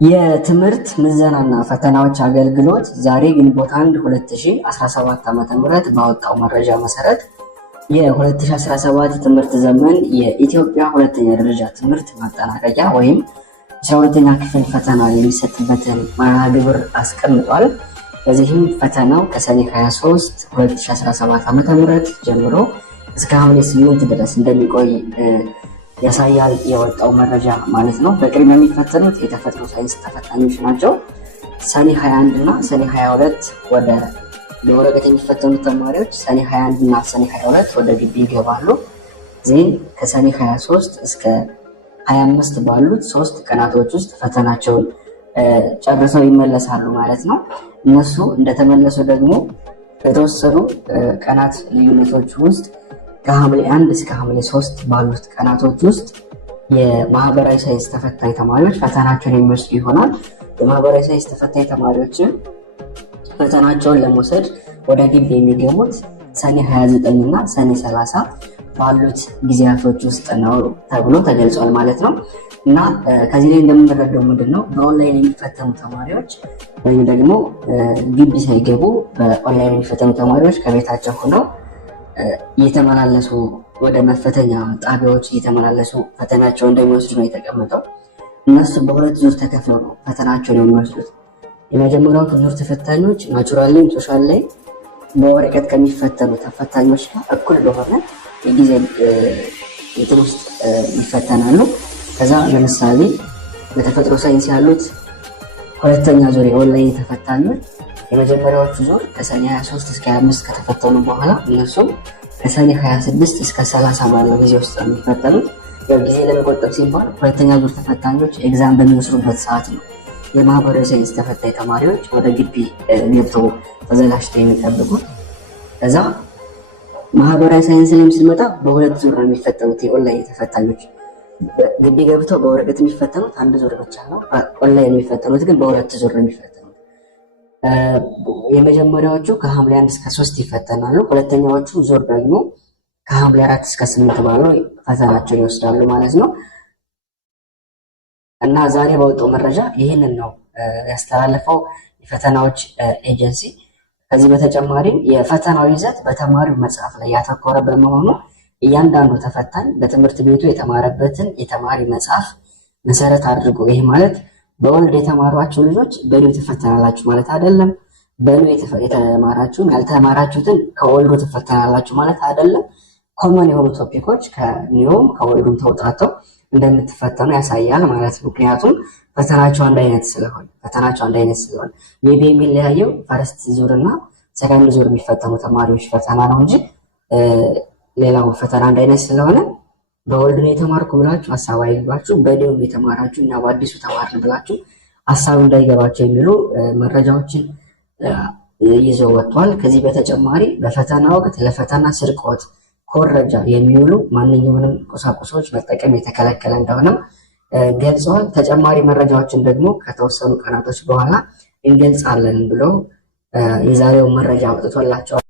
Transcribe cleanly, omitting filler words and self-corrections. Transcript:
የትምህርት ምዘናና ፈተናዎች አገልግሎት ዛሬ ግንቦት 1 2017 ዓ.ም ባወጣው መረጃ መሰረት የ2017 ትምህርት ዘመን የኢትዮጵያ ሁለተኛ ደረጃ ትምህርት ማጠናቀቂያ ወይም 12ኛ ክፍል ፈተና የሚሰጥበትን መርሃ ግብር አስቀምጧል። በዚህም ፈተናው ከሰኔ 23 2017 ዓ.ም ጀምሮ እስከ ሐምሌ 8 ድረስ እንደሚቆይ ያሳያል የወጣው መረጃ ማለት ነው። በቅድሚያ የሚፈተኑት የተፈጥሮ ሳይንስ ተፈታኞች ናቸው። ሰኔ 21 እና ሰኔ 22 ወደ በወረቀት የሚፈተኑት ተማሪዎች ሰኔ 21 እና ሰኔ 22 ወደ ግቢ ይገባሉ። ዚህም ከሰኔ 23 እስከ 25 ባሉት 3 ቀናቶች ውስጥ ፈተናቸውን ጨርሰው ይመለሳሉ ማለት ነው። እነሱ እንደተመለሱ ደግሞ በተወሰኑ ቀናት ልዩነቶች ውስጥ ከሐምሌ 1 እስከ ሐምሌ 3 ባሉት ቀናቶች ውስጥ የማህበራዊ ሳይንስ ተፈታኝ ተማሪዎች ፈተናቸውን የሚወስዱ ይሆናል። የማህበራዊ ሳይንስ ተፈታኝ ተማሪዎችን ፈተናቸውን ለመውሰድ ወደ ግቢ የሚገቡት ሰኔ 29 እና ሰኔ 30 ባሉት ጊዜያቶች ውስጥ ነው ተብሎ ተገልጿል ማለት ነው። እና ከዚህ ላይ እንደምንረዳው ምንድነው በኦንላይን የሚፈተኑ ተማሪዎች ወይም ደግሞ ግቢ ሳይገቡ በኦንላይን የሚፈተኑ ተማሪዎች ከቤታቸው ሆነው እየተመላለሱ ወደ መፈተኛ ጣቢያዎች እየተመላለሱ ፈተናቸውን እንደሚወስዱ ነው የተቀመጠው። እነሱ በሁለት ዙር ተከፍለው ነው ፈተናቸውን የሚወስዱት። የመጀመሪያዎቹ ዙር ተፈታኞች ናቹራል ላይም ሶሻል ላይ በወረቀት ከሚፈተኑ ተፈታኞች ጋር እኩል በሆነ የጊዜ እንትን ውስጥ ይፈተናሉ። ከዛ ለምሳሌ በተፈጥሮ ሳይንስ ያሉት ሁለተኛ ዙር የኦንላይን ተፈታኞች የመጀመሪያዎቹ ዙር ከሰኔ 23 እስከ 25 ከተፈተኑ በኋላ እነሱም ከሰኔ 26 እስከ 30 ባለው ጊዜ ውስጥ ነው የሚፈተኑት። ያው ጊዜ ለመቆጠብ ሲባል ሁለተኛ ዙር ተፈታኞች ኤግዛም በሚወስዱበት ሰዓት ነው የማህበራዊ ሳይንስ ተፈታኝ ተማሪዎች ወደ ግቢ ገብተው ተዘጋጅተው የሚጠብቁት። ከዛ ማህበራዊ ሳይንስ ላይም ስንመጣ በሁለት ዙር ነው የሚፈተኑት። የኦንላይን ተፈታኞች ግቢ ገብተው በወረቀት የሚፈተኑት አንድ ዙር ብቻ ነው። ኦንላይን የሚፈተኑት ግን በሁለት ዙር ነው የሚፈተኑት። የመጀመሪያዎቹ ከሐምሌ 1 እስከ 3 ይፈተናሉ። ሁለተኛዎቹ ዙር ደግሞ ከሐምሌ 4 እስከ 8 ባለው ፈተናቸውን ይወስዳሉ ማለት ነው። እና ዛሬ በወጣው መረጃ ይህንን ነው ያስተላለፈው የፈተናዎች ኤጀንሲ። ከዚህ በተጨማሪም የፈተናው ይዘት በተማሪው መጽሐፍ ላይ ያተኮረ በመሆኑ እያንዳንዱ ተፈታኝ በትምህርት ቤቱ የተማረበትን የተማሪ መጽሐፍ መሰረት አድርጎ ይህ ማለት በወልድ የተማሯቸው ልጆች በኒው ትፈተናላችሁ ማለት አይደለም። በኒው የተማራችሁን ያልተማራችሁትን ከወልዱ ትፈተናላችሁ ማለት አይደለም። ኮመን የሆኑ ቶፒኮች ከኒውም ከወልዱም ተውጣተው እንደምትፈተኑ ያሳያል ማለት ነው። ምክንያቱም ፈተናቸው አንድ አይነት ስለሆነ ሜቢ የሚለያየው ፈርስት ዙር እና ሰከንድ ዙር የሚፈተኑ ተማሪዎች ፈተና ነው እንጂ ሌላው ፈተና አንድ አይነት ስለሆነ በወልድ ነው የተማርኩ ብላችሁ ሀሳብ አይገባችሁ፣ በኒውም የተማራችሁ እና በአዲሱ ተማርን ብላችሁ ሀሳብ እንዳይገባቸው የሚሉ መረጃዎችን ይዘው ወጥቷል። ከዚህ በተጨማሪ በፈተና ወቅት ለፈተና ስርቆት፣ ኮረጃ የሚውሉ ማንኛውንም ቁሳቁሶች መጠቀም የተከለከለ እንደሆነ ገልጸዋል። ተጨማሪ መረጃዎችን ደግሞ ከተወሰኑ ቀናቶች በኋላ እንገልጻለን ብሎ የዛሬው መረጃ አውጥቶላቸዋል።